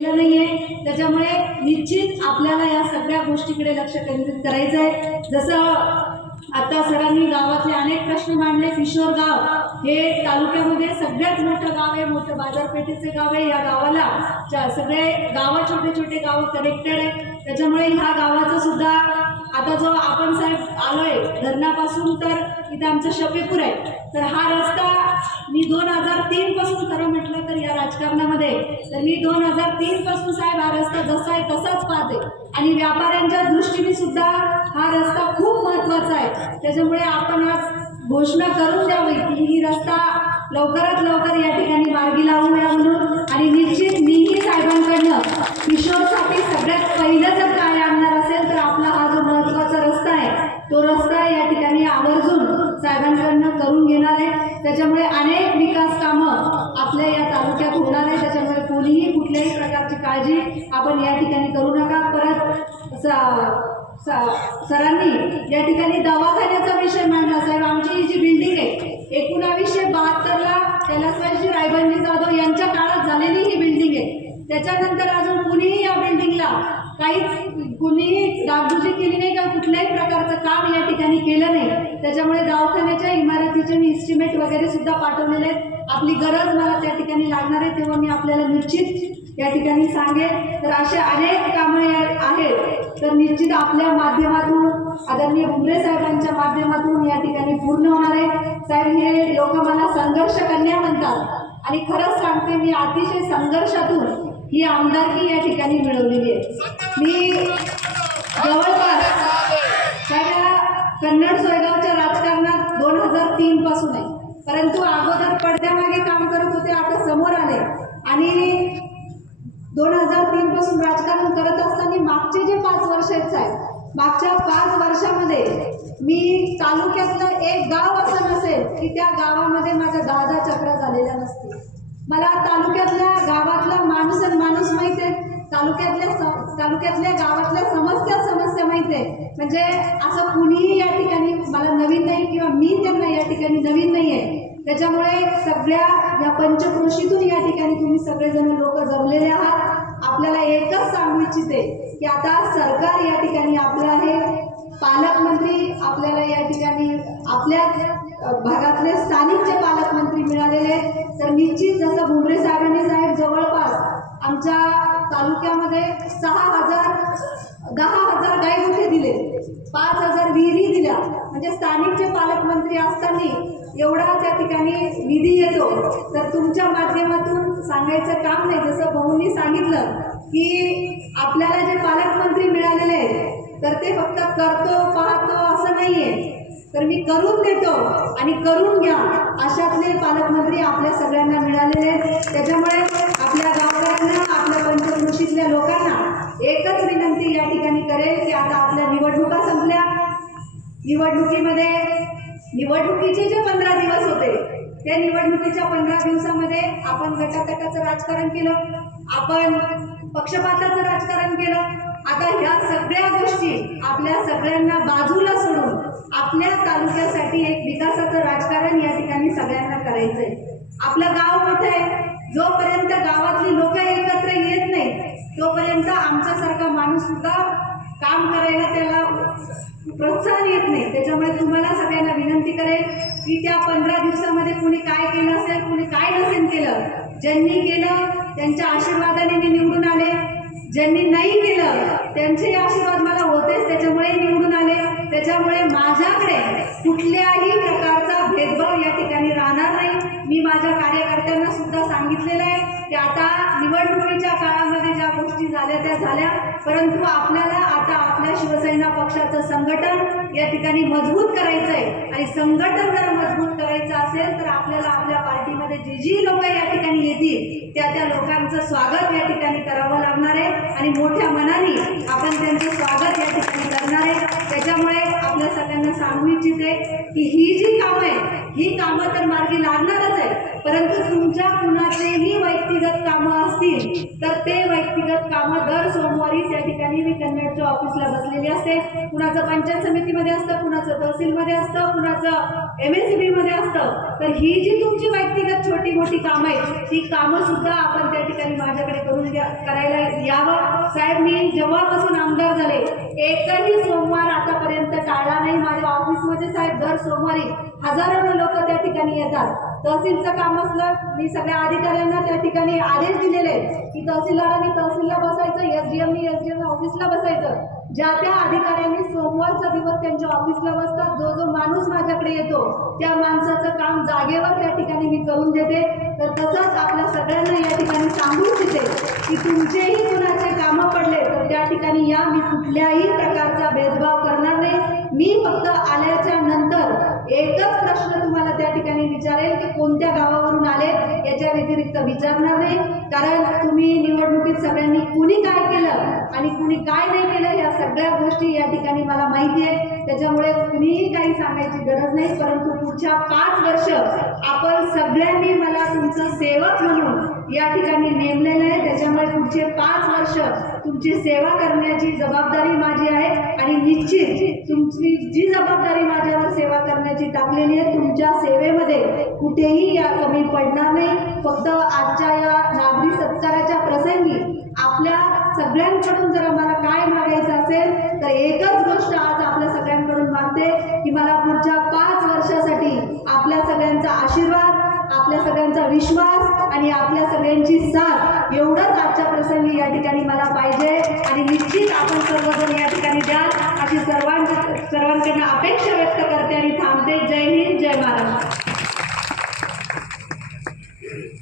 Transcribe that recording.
नाहीये, त्याच्यामुळे निश्चित आपल्याला या सगळ्या गोष्टीकडे लक्ष केंद्रित करायचं आहे। जसं आता सरांनी गावातले अनेक प्रश्न मांडले। किशोर गाव हे तालुक्यामध्ये सगळ्यात मोठं गाव आहे, मोठं बाजारपेठेचे गाव आहे। या गावाला सगळे गाव छोटे छोटे गाव कनेक्टेड आहे, त्याच्यामुळे ह्या गावाचं सुद्धा आता जो आपण साहेब आलोय धरणापासून तर इथे आमचं शफीपूर आहे, तर हा रस्ता मी 2003 पासून खरं म्हटलं तर या राजकारणामध्ये तर मी 2003 पासून साहेब हा रस्ता जसा आहे तसाच पाहते आणि व्यापाऱ्यांच्या दृष्टीने सुद्धा हा रस्ता खूप महत्त्वाचा आहे। त्याच्यामुळे आपण आज घोषणा करून द्यावी की ही रस्ता लवकरात लवकर या ठिकाणी मार्गी लावूया म्हणून। आणि निश्चित मीही साहेबांकडनं किशोरसाठी सगळ्यात पहिलं जर काय आणणार असेल तर आपला हा जो महत्त्वाचा रस्ता आहे तो रस्ता या ठिकाणी आवर्जून साहेबांकडनं करून घेणार आहे। त्याच्यामुळे अनेक विकास कामं आपल्या या तालुक्यात होणार आहे, त्याच्यामुळे कोणीही कुठल्याही प्रकारची काळजी आपण या ठिकाणी करू नका। परत सरांनी या ठिकाणी दवाखान्याचा विषय मांडला। साहेब आमची ही जी बिल्डिंग आहे 1972ला कैलासवासी रायबंजी जाधव यांच्या काळात झालेली ही बिल्डिंग आहे, त्याच्यानंतर अजून कुणीही या बिल्डिंगला कुणीही डागडुजी केली नाही का कुठल्याही प्रकारचं काम या ठिकाणी केलं नाही। त्याच्यामुळे दवाखान्याच्या इमारतीचे मी इस्टिमेट वगैरे सुद्धा पाठवलेले आहेत। आपली गरज मला त्या ठिकाणी लागणार आहे तेव्हा मी आपल्याला निश्चित या ठिकाणी सांगेन। तर असे अनेक कामं आहेत तर निश्चित आपल्या माध्यमातून आदरणीय भुमरे साहेबांच्या माध्यमातून या ठिकाणी पूर्ण होणार आहे। साहेब हे लोक मला संघर्ष कन्या म्हणतात आणि खरंच सांगते मी अतिशय संघर्षातून ही आमदारकी या ठिकाणी मिळवलेली आहे। मी जवळपास कन्नड सोयगावच्या राजकारणात 2003 पासून आहे, परंतु अगोदर पडद्यामागे काम करत होते, आता समोर आले आणि 2003 पासून राजकारण करत असताना मागचे जे 5 वर्ष आहेत साहेब, मागच्या 5 वर्षामध्ये मी तालुक्यातलं एक गाव असं नसेल की त्या गावामध्ये माझ्या 10 चक्रा झालेल्या नसतील। मला तालुक्यातल्या गावातला माणूस माहित आहे, तालुक्यातल्या गावातल्या समस्या माहित आहे। म्हणजे असं कुणीही या ठिकाणी मला नवीन नाही किंवा मी त्यांना या ठिकाणी नवीन नाही आहे। त्याच्यामुळे सगळ्या या पंचक्रोशीतून या ठिकाणी तुम्ही सगळेजण लोक जमलेले आहात। आपल्याला एकच सांगू इच्छिते की आता सरकार या ठिकाणी आपलं आहे, पालकमंत्री आपल्याला या ठिकाणी आपल्या भागातले स्थानिक जे पालकमंत्री मिळालेले आहेत, तर निश्चित जसं भुमरे साहेबांनी साहेब जवळपास आमच्या तालुक्यामध्ये 10,000 गायमुखे दिले, 5,000 विहिरी दिल्या, म्हणजे स्थानिक जे पालकमंत्री असताना एवढा त्या ठिकाणी निधी येतो। तर तुमच्या माध्यमातून सांगायचं काम नाही, जसं भाऊंनी सांगितलं की आपल्याला जे पालकमंत्री मिळालेले आहेत तर ते फक्त करतो पाहतो असं नाहीये, तर मी करून देतो आणि करून घ्या अशातले पालकमंत्री आपल्या सगळ्यांना मिळालेले आहेत। त्याच्यामुळे आपल्या गावकऱ्यांना आपल्या पंचक्रोशीतल्या लोकांना एकच विनंती या ठिकाणी करेल की आता आपल्या निवडणुका संपल्या, निवडणुकीचे जे 15 दिवस होते त्या निवडणुकीच्या 15 दिवसामध्ये आपण गटातटाचं राजकारण केलं, आपण पक्षपाताचं राजकारण केलं। आता ह्या सगळ्या गोष्टी आपल्या सगळ्यांना बाजूला सोडून आपल्या तालुक्यासाठी एक विकासाचं राजकारण या ठिकाणी सगळ्यांना करायचंय। आपलं गाव मोठं आहे, जोपर्यंत गावातली लोक एकत्र येत नाही तोपर्यंत आमच्यासारखा माणूस सुद्धा काम करायला त्याला प्रोत्साहन येत नाही। त्याच्यामुळे तुम्हाला सगळ्यांना विनंती करेल की त्या 15 दिवसामध्ये कुणी काय केलं असेल, कुणी काय नसेल केलं, ज्यांनी केलं त्यांच्या आशीर्वादाने मी निवडून आले, ज्यांनी नाही केलं त्यांचे आशीर्वाद मला होतेच त्याच्यामुळे निवडून आले। त्याच्यामुळे माझ्याकडे कुठल्याही प्रकारचा भेदभाव या ठिकाणी राहणार नाही। मी माझ्या कार्यकर्त्यांना सुद्धा सांगितलेलं आहे की आता निवडणुकीच्या काळामध्ये ज्या गोष्टी झाल्या त्या झाल्या, परंतु आपल्याला आता आपल्या शिवसेना पक्षाचं संघटन या ठिकाणी मजबूत करायचं आहे आणि संघटन जर मजबूत करायचं असेल तर आपल्याला आपल्या पार्टीमध्ये जी लोक या ठिकाणी येतील त्या लोकांचं स्वागत या ठिकाणी करावं लागणार आहे आणि मोठ्या मनाने आपण त्यांचं स्वागत या ठिकाणी करणार आहे। त्याच्यामुळे आपल्या सगळ्यांना सांगू इच्छिते की ही जी कामं आहे ही कामं तर मार्गी लागणारच आहे, परंतु तुमच्या कुणाचेही व्यक्तिगत कामं असतील तर ते व्यक्तिगत कामं दर सोमवारी त्या ठिकाणी मी कन्नडच्या ऑफिसला बसलेली असते। असते, कुणाचं पंचायत समितीमध्ये असतं, कुणाचं तहसीलमध्ये असतं, कुणाचं MSCB मध्ये असतं. तर ही जी तुमची व्यक्तिगत छोटी मोठी कामं आहेत ती कामं सुद्धा आपण त्या ठिकाणी माझ्याकडे करायला यावं. साहेब, मी जेव्हापासून आमदार झाले एकही सोमवार आतापर्यंत टाळला नाही. माझ्या ऑफिसमध्ये साहेब दर सोमवारी हजारो लोक त्या ठिकाणी येतात. तहसीलचं काम असलं, मी सगळ्या अधिकाऱ्यांना त्या ठिकाणी आदेश दिलेले आहेत की तहसीलदारांनी तहसीलला बसायचं, SDM ऑफिसला बसायचं. ज्या त्या अधिकाऱ्यांनी सोमवारचा दिवस त्यांच्या ऑफिसला बसतात. जो जो माणूस माझ्याकडे येतो त्या माणसाचं काम जागेवर त्या ठिकाणी मी करून देते. तर तसंच आपल्या सगळ्यांना या ठिकाणी सांगून देते की तुमचेही कुणाचे कामं पडले तर त्या ठिकाणी या, मी कुठल्याही प्रकारचा भेदभाव करणार नाही. मी फक्त आल्याच्या नंतर एकच प्रश्न तुम्हाला त्या ठिकाणी विचारेल की कोणत्या गावावरून आले, याच्या व्यतिरिक्त विचारणार नाही. कारण तुम्ही निवडणुकीत सगळ्यांनी कुणी काय केलं आणि कुणी काय नाही केलं या सगळ्या गोष्टी या ठिकाणी मला माहिती आहे. त्याच्यामुळे कुणीही काही सांगायची गरज नाही. परंतु पुढच्या 5 वर्ष आपण सगळ्यांनी मला तुमचं सेवक म्हणून या ठिकाणी नेमलेलं आहे. त्याच्यामुळे पुढचे 5 वर्ष तुमची सेवा करण्याची जबाबदारी माझी आहे आणि निश्चित तुमची जी जबाबदारी माझ्यावर सेवा करण्याची टाकलेली आहे तुमच्या सेवेमध्ये कुठेही या कमी पडणार नाही. फक्त आजच्या या नागरी सत्काराच्या प्रसंगी आपल्या सगळ्यांकडून जर आम्हाला काय मागायचं असेल तर एकच गोष्ट आज आपल्या सगळ्यांकडून मागते की मला पुढच्या 5 वर्षासाठी आपल्या सगळ्यांचा आशीर्वाद, आपल्या सगळ्यांचा विश्वास आणि आपल्या सगळ्यांची साथ एवढंच आजच्या प्रसंगी या ठिकाणी मला पाहिजे. आणि निश्चित आपण सर्वजण या ठिकाणी द्याल अशी सर्वांकडनं अपेक्षा व्यक्त करते आणि थांबते. जय हिंद, जय महाराष्ट्र.